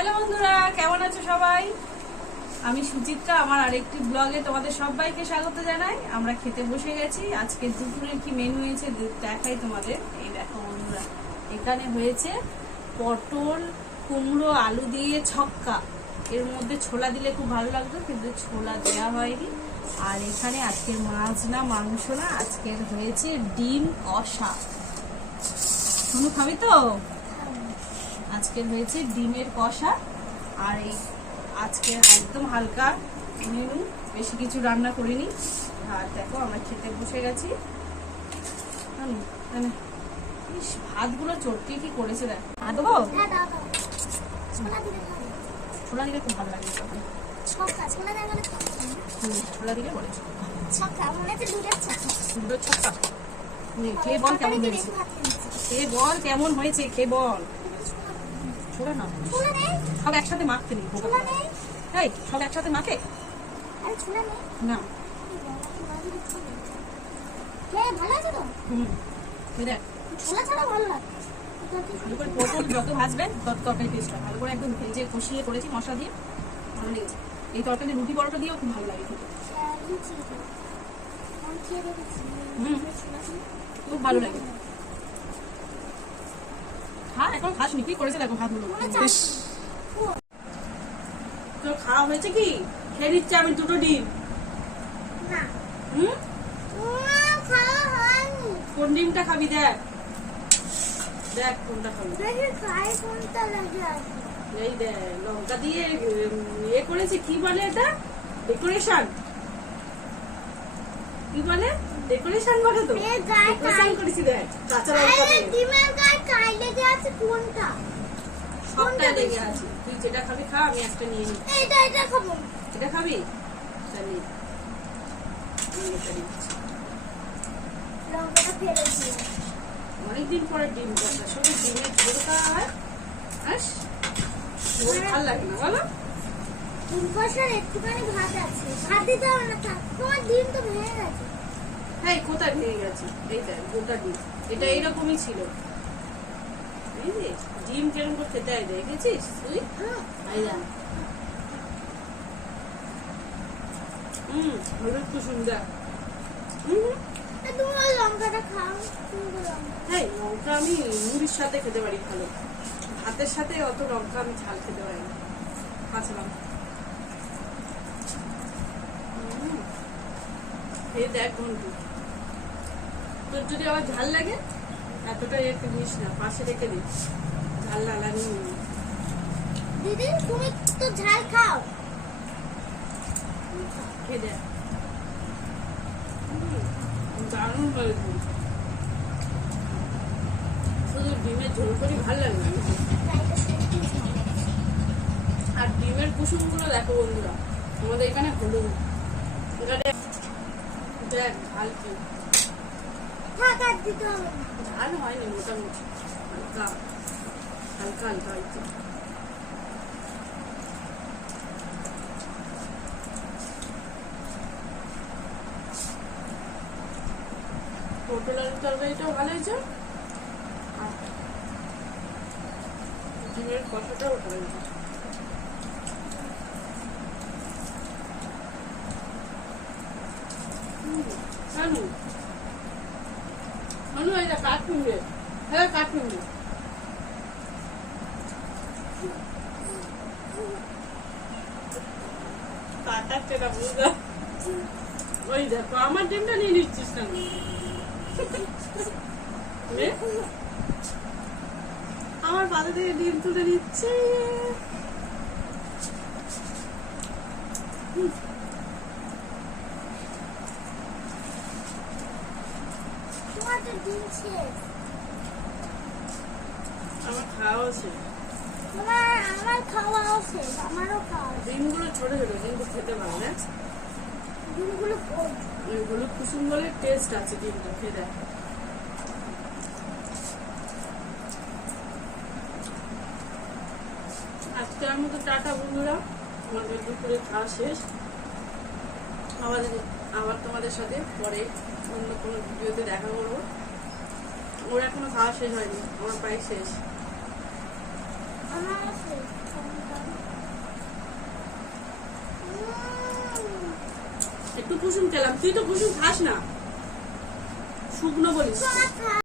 Hello বন্ধুরা, কেমন আছো সবাই? আমি সুচিত্রা, আমার আরেকটি ব্লগে তোমাদের সবাইকে স্বাগত জানাই। আমরা খেতে বসে গেছি। আজকে দুপুরে কি মেনু হয়েছে দেখাই তোমাদের। এই দেখো বন্ধুরা, এখানে হয়েছে পটল, কুমড়ো, আলু দিয়ে ছক্কা। এর মধ্যে ছোলা দিলে খুব ভালো লাগতো, কিন্তু ছোলা দেওয়া হয়নি। আর এখানে আজকে মাছ না মাংস না, আজকের হয়েছে ডিম কষা। শুনু খাবি তো? আজকের হয়েছে ডিমের কষা। আর এই আজকে একদম হালকা মেনু, বেশি কিছু রান্না করিনি। আর দেখো আমরা খেতে বসে গেছি। ভাতগুলো চটকে কি করেছে দেখো। আর দেবো ছোলা দিলে খুব ভালো লাগে। ছোলা দিলে করেছে ছক্কা। খেয়ে বল কেমন হয়েছে, খেয়ে বল কেমন হয়েছে, খেয়ে বল। ছোলা না, সব একসাথে মাখতে নেই। এই সব একসাথে মাখে না। পটল যত ভাজবেন তত তরকারি টেস্ট হয়। ভালো করে একদম ভেজে কষিয়ে করেছি মশলা দিয়ে, ভালো লেগেছে। এই তরকারি রুটি পরোটা দিয়েও খুব ভালো লাগে খেতে। খুব ভালো লাগে। হ্যাঁ এখন খাসনি, কি করেছে দেখো ভাতগুলো। তো খাওয়া হয়েছে কি? খেয়ে নিচ্ছে আমি দুটো ডিম। কোন ডিমটা খাবি? দেখ দেখ কোনটা খাবি। এই দেখ লঙ্কা দিয়ে ইয়ে করেছে, কি বলে এটা? ডেকোরেশন। কি বলে? ডেকোরেশন বলে তো। ডেকোরেশন করেছি দেখ, কাঁচা লঙ্কা দিয়ে। ডিমের গায়ে কাই লেগে আছে কোনটা? সবটা লেগে আছে। তুই যেটা খাবি খা, আমি একটা নিয়ে নিই। এটা খাবো। এটা খাবি? তাহলে লঙ্কাটা ফেলে দিই। অনেকদিন পরে ডিম কষা, শুধু ডিমের ঝোল খাওয়া হয়। ভালো লাগে না বলো? ডিম কষার একটুখানি ভাত আছে, ভাত দিতে হবে না। তোমার ডিম তো ভেঙে গেছে। হ্যাঁ কোথায় ভেঙে গেছে? এই দেখ গোটা ডিম। এটা এইরকমই ছিল। ডিম কেরম করে খেতে হয় দেখেছিস তুই? হলুদ কুসুম দেখ। তোমার লঙ্কাটা খাও। হ্যাঁ লঙ্কা আমি মুড়ির সাথে খেতে পারি ভালো, ভাতের সাথে অত লঙ্কা আমি ঝাল খেতে পারি না। কাঁচা লঙ্কা খেয়ে দেখ বন্ধু, তোর যদি আবার ঝাল লাগে এতটা একটু দিস না, পাশে রেখে দিস। ঝাল না লাগে দিদি, তুমি তো ঝাল খাও। খেয়ে দেখ, দারুণ হয়েছে। শুধু ডিমের ঝোল করি ভালো লাগে না। আর ডিমের কুসুম গুলো দেখো বন্ধুরা, আমাদের এখানে হলুদ। এখানে দেখ ঝাল কি, ঝাল হয়নি, মোটামুটি হালকা হালকা হালকা হয়েছে। পটল আলুর তরকারিটাও ভালো হয়েছে, আর ডিমের কষাটাও ভালো হয়েছে। কাঠুন্ডে, হ্যাঁ কাঠুন্ডে। কাটাচ্ছে না বুঝলাম। ওই দেখো আমার ডিমটা নিয়ে নিচ্ছিস না। আমার বাড়ি থেকে ডিম তুলে নিচ্ছে। আমার খাওয়া শেষ। আমার খাওয়াও শেষ। আমারও খাওয়া। ডিমগুলো ছোট ছোট কিন্তু খেতে ভালো না। ডিমগুলো হলুদ কুসুম বলে টেস্ট আছে ডিমটা, খেয়ে দেখ। আজকের মতো টাটা বন্ধুরা, আমাদের দুপুরে খাওয়া শেষ। আবার তোমাদের সাথে পরে অন্য কোনো ভিডিওতে দেখা করবো। ওর এখনো খাওয়া শেষ হয়নি, আমার প্রায় শেষ। একটু কুসুম খেলাম, তুই তো কুসুম খাস না।